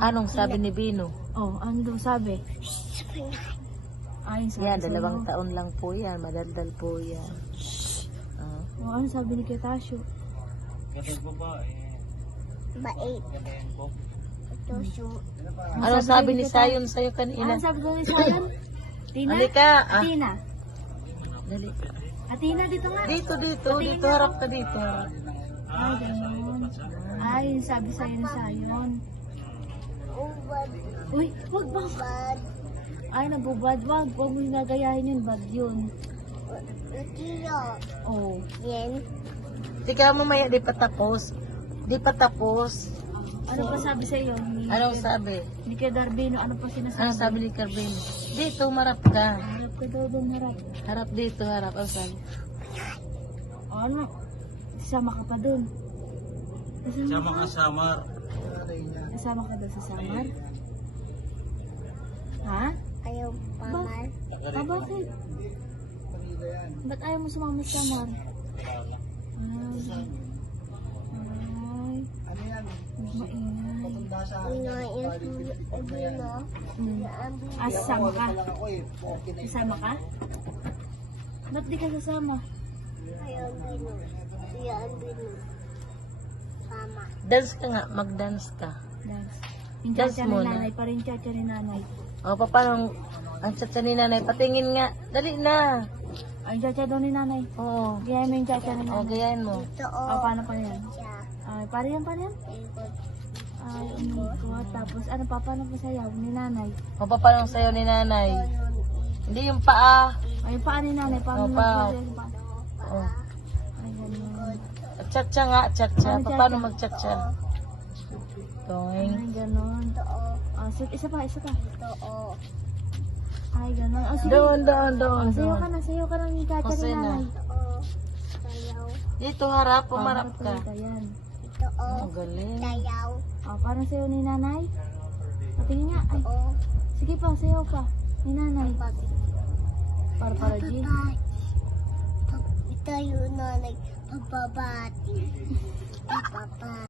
Anong sabi ni Bino? Oh, ano daw sabi? Ay, sabi Yan, sa'yo. 2 taon lang po yan. Madaldal po yan. Ah. Oh, ano sabi ni Ketasyo? Anong sabi ni Sayon sa'yo kanina? Ano sabi daw ni Sayon? Tina? Halika. Ah. Atina. Dali. Atina, dito nga. Dito, harap ka dito. Ay, ganun. Ay, sabi sa'yo ni Sayon. Uy, wag ba? Ay, nabubad. Wag mo nagayahin yun. Bad yun. Oh. Tika mamaya, di pa tapos. Ano pa sabi sa'yo? Anong sabi? Ni Kuya Darbino, ano pa sinasabi? Anong sabi ni Carvin? Dito, marap ka. Harap ka daw doon, harap. Harap dito, harap. Ang sabi. Ano? Sasama ka pa doon. Sama ka Samar. Kasama ka doon sa Samar? Ha? Ayaw pamal. Bakit? Ba't ayaw mo sumama sa Samar? Sasama ka? Sasama ka? Ba't di ka sasama? Ayaw bino. Ayaw bino. Sama. Dance ka nga, mag-dance ka. Dance. Yung Dance chacha ni muna. nanay, pa rin chacha ni nanay. O, paano ang chat ni nanay? Patingin nga. Dali na. Ay, chacha daw ni nanay. Oo. Gayahin mo yung chacha ni O, nanay. gayahin mo. Ito Paano pa yan? siya. Ay, paano yan? Ikot. Ay, umikot. Tapos, ano pa? Paano pa sayaw ni nanay? O, paano sa'yo ni nanay? Hindi yung paa. Ay, yung paa ni nanay. Paano Oh, paa. nagsasayaw yung paa? O, Ay, ganun. chat-cha nga, chat-cha. Paano Paano chat-cha? mag-chat-cha? Toing. Ay, ganun. Isa pa. Ito. Ay, ganun. Oh, sige. Doon. Sayaw ka ng chacha O, ni sige na. nanay. Sayaw. Dito, harap. Pumarap Harap ka. ulit, ayan. Ito. Ang galing. Sayaw. Parang sayaw ni nanay. Patingin nga. Ay, sige pa, sayaw pa. Ni nanay. Para G. Ito yung nanay. Pagbabati. Papa.